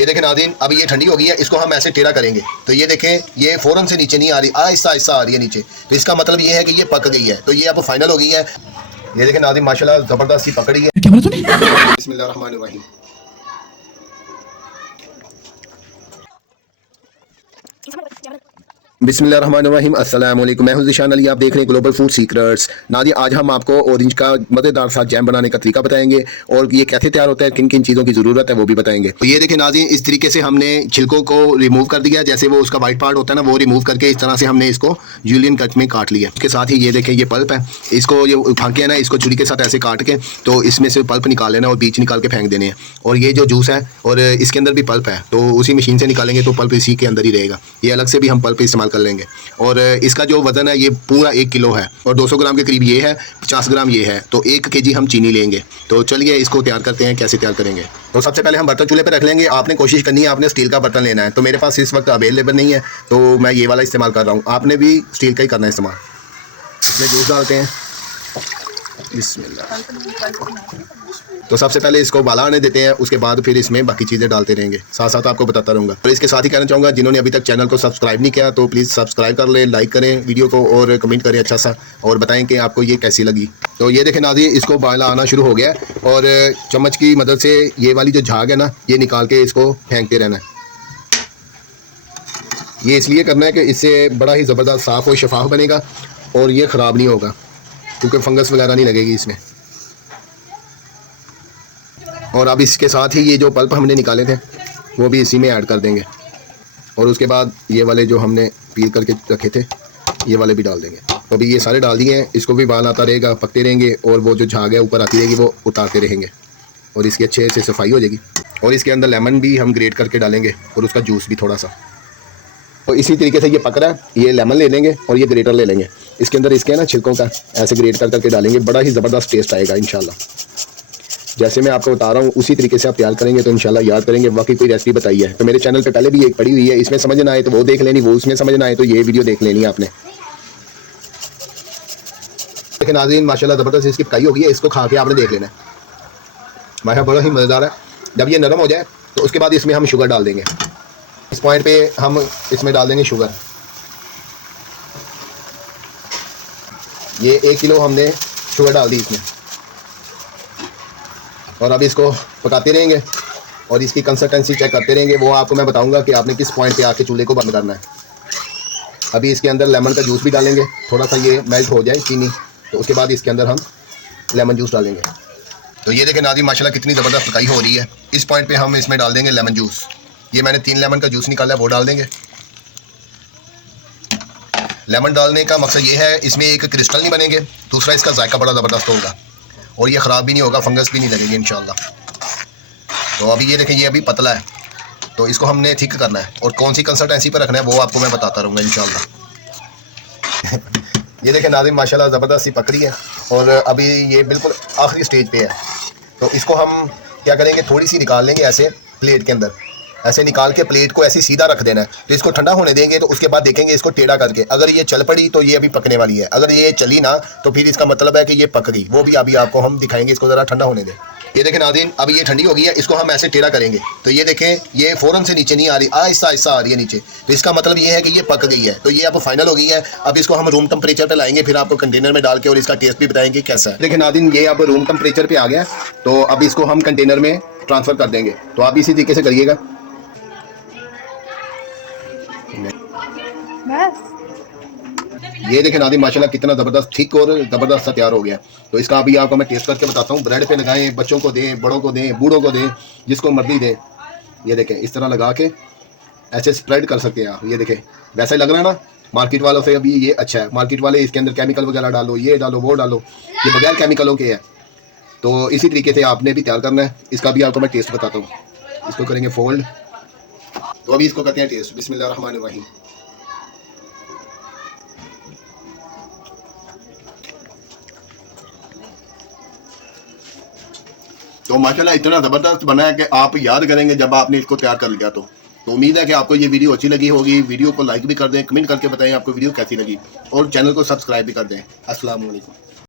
ये देखें नाज़रीन, अभी ये ठंडी हो गई है, इसको हम ऐसे टेढ़ा करेंगे तो ये देखें ये फ़ौरन से नीचे नहीं आ रही, आहिस्ता आहिस्ता आ रही है नीचे। तो इसका मतलब ये है कि ये पक गई है। तो ये अब फाइनल हो गई है। ये देखें नाज़रीन, माशाल्लाह ज़बरदस्त सी पकड़ी है। क्या बोला तूने? बिस्मिल्लाहिर्रहमानिर्रहीम। बिस्मिल्लाहिर्रहमानिर्रहीम। अस्सलाम वालेकुम, मैं हूं ज़ीशान अली, आप देख रहे हैं ग्लोबल फूड सीक्रेट्स। नाज़रीन, आज हम आपको ऑरेंज का मज़ेदार सा जैम बनाने का तरीका बताएंगे और ये कैसे तैयार होता है, किन किन चीज़ों की ज़रूरत है वो भी बताएंगे। तो ये देखें नाज़रीन, इस तरीके से हमने छिलकों को रिमूव कर दिया, जैसे वो उसका वाइट पार्ट होता है ना, वो रिमूव करके इस तरह से हमने इसको जूलियन कट में काट लिया। उसके साथ ही ये देखें ये पल्प है, इसको ये उठा के ना इसको छुरी के साथ ऐसे काट के तो इसमें से पल्प निकाल लेना और बीच निकाल के फेंक देने हैं। और ये जो जूस है और इसके अंदर भी पल्प है, तो उसी मशीन से निकालेंगे तो पल्प इसी के अंदर ही रहेगा। ये अलग से भी हम पल्प इस्तेमाल कर लेंगे। और इसका जो वज़न है ये पूरा 1 किलो है और 200 ग्राम के करीब ये है, 50 ग्राम ये है, तो 1 केजी हम चीनी लेंगे। तो चलिए इसको तैयार करते हैं, कैसे तैयार करेंगे। तो सबसे पहले हम बर्तन चूल्हे पे रख लेंगे। आपने कोशिश करनी है, आपने स्टील का बर्तन लेना है। तो मेरे पास इस वक्त अवेलेबल नहीं है तो मैं ये वाला इस्तेमाल कर रहा हूँ। आपने भी स्टील का ही करना है इस्तेमाल। इसमें जूस डालते हैं, बिस्मिल्लाह। तो सबसे पहले इसको उबाला आने देते हैं, उसके बाद फिर इसमें बाकी चीज़ें डालते रहेंगे, साथ साथ आपको बताता रहूँगा। और इसके साथ ही कहना चाहूँगा, जिन्होंने अभी तक चैनल को सब्सक्राइब नहीं किया तो प्लीज़ सब्सक्राइब कर लें, लाइक करें वीडियो को और कमेंट करें अच्छा सा, और बताएं कि आपको ये कैसी लगी। तो ये देखें नाज़रीन, इसको उबाला आना शुरू हो गया और चम्मच की मदद से ये वाली जो झाग है ना, ये निकाल के इसको फेंकते रहना है। ये इसलिए करना है कि इससे बड़ा ही ज़बरदस्त साफ़ और शफाफ बनेगा और ये ख़राब नहीं होगा, क्योंकि फंगस वगैरह नहीं लगेगी इसमें। और अब इसके साथ ही ये जो पल्प हमने निकाले थे वो भी इसी में ऐड कर देंगे और उसके बाद ये वाले जो हमने पील करके रखे थे ये वाले भी डाल देंगे। तो अभी ये सारे डाल दिए हैं, इसको भी बाल आता रहेगा, पकते रहेंगे और वो जो झाग है ऊपर आती रहेगी वो उतारते रहेंगे और इसकी अच्छे से सफाई हो जाएगी। और इसके अंदर लेमन भी हम ग्रेट करके डालेंगे और उसका जूस भी थोड़ा सा। तो इसी तरीके से ये पक रहा है, ये लेमन ले लेंगे और ये ग्रेटर ले लेंगे, इसके अंदर इसके ना छिलकों का ऐसे ग्रेट कर करके डालेंगे, बड़ा ही ज़बरदस्त टेस्ट आएगा इंशाल्लाह। जैसे मैं आपको बता रहा हूँ उसी तरीके से आप तैयार करेंगे तो इंशाल्लाह याद करेंगे वाकई कोई रेसिपी बताई है। तो मेरे चैनल पे पहले भी एक पड़ी हुई है, इसमें समझ ना आए तो वो देख लेनी, वो उसमें समझ ना आए तो ये वीडियो देख लेनी है आपने। लेकिन नाज़रीन माशाल्लाह ज़बरदस्त इसकी पकाई होगी है, इसको खा के आपने देख लेना है, माशा बड़ा ही मज़ेदार है। जब ये नरम हो जाए तो उसके बाद इसमें हम शुगर डाल देंगे। इस पॉइंट पे हम इसमें डाल देंगे शुगर। ये 1 किलो हमने शुगर डाल दी इसमें और अब इसको पकाते रहेंगे और इसकी कंसिस्टेंसी चेक करते रहेंगे। वो आपको मैं बताऊंगा कि आपने किस पॉइंट पे आके चूल्हे को बंद करना है। अभी इसके अंदर लेमन का जूस भी डालेंगे, थोड़ा सा ये मेल्ट हो जाए चीनी, तो उसके बाद इसके अंदर हम लेमन जूस डालेंगे। तो ये देखें नाज़रीन माशाल्लाह कितनी ज़बरदस्त पकाई हो रही है। इस पॉइंट पर हम इसमें डाल देंगे लेमन जूस। ये मैंने 3 लेमन का जूस निकाला है, वो डाल देंगे। लेमन डालने का मकसद ये है, इसमें एक क्रिस्टल नहीं बनेंगे, दूसरा इसका जायका बड़ा ज़बरदस्त होगा और ये ख़राब भी नहीं होगा, फंगस भी नहीं लगेगी इंशाल्लाह। तो अभी ये देखें ये अभी पतला है तो इसको हमने थिक करना है और कौन सी कंसिस्टेंसी पर रखना है वो आपको मैं बताता रहूँगा इंशाल्लाह। ये देखें नाज़रीन माशाल्लाह ज़बरदस्त सी पकड़ी है और अभी ये बिल्कुल आखिरी स्टेज पे है। तो इसको हम क्या करेंगे, थोड़ी सी निकाल लेंगे ऐसे प्लेट के अंदर, ऐसे निकाल के प्लेट को ऐसे सीधा रख देना है। तो इसको ठंडा होने देंगे तो उसके बाद देखेंगे इसको टेढ़ा करके, अगर ये चल पड़ी तो ये अभी पकने वाली है, अगर ये चली ना तो फिर इसका मतलब है कि ये पक गई। वो भी अभी आपको हम दिखाएंगे, इसको ज़रा ठंडा होने दें। ये देखें नाज़रीन, अभी ये ठंडी हो गई है, इसको हम ऐसे टेढ़ा करेंगे तो ये देखें ये फ़ौरन से नीचे नहीं आ रही, आहिस्ता आहिस्ता आ रही है नीचे। तो इसका मतलब ये है कि ये पक गई है। तो ये अब फाइनल हो गई है। अब इसको हम रूम टेम्परेचर पे लाएंगे, फिर आपको कंटेनर में डाल के और इसका टेस्ट भी बताएंगे कैसा है। देखिए नाज़रीन, ये अब रूम टेम्परेचर पे आ गया, तो अब इसको हम कंटेनर में ट्रांसफ़र कर देंगे। तो आप इसी तरीके से करिएगा। ये देखें नाज़रीन माशाल्लाह कितना ज़बरदस्त थिक और ज़बरदस्त सा तैयार हो गया। तो इसका अभी आपको मैं टेस्ट करके बताता हूँ। ब्रेड पे लगाएं, बच्चों को दें, बड़ों को दें, बूढ़ों को दें, जिसको मर्जी दें। ये देखें इस तरह लगा के ऐसे स्प्रेड कर सकते हैं आप। ये देखें वैसा ही लग रहा है ना मार्केट वालों से, अभी ये अच्छा है। मार्केट वाले इसके अंदर केमिकल वगैरह डालो, ये डालो, वो डालो, ये बगैर केमिकलों के है। तो इसी तरीके से आपने भी तैयार करना है। इसका भी आपको मैं टेस्ट बताता हूँ। इसको करेंगे फोल्ड, तो अभी इसको करते हैं टेस्ट। बिस्मिल्लाहिर्रहमानिर्रहीम। तो माशाल्लाह इतना ज़बरदस्त बना है कि आप याद करेंगे जब आपने इसको तैयार कर लिया। तो उम्मीद है कि आपको ये वीडियो अच्छी लगी होगी। वीडियो को लाइक भी कर दें, कमेंट करके बताएं आपको वीडियो कैसी लगी और चैनल को सब्सक्राइब भी कर दें। अस्सलाम वालेकुम।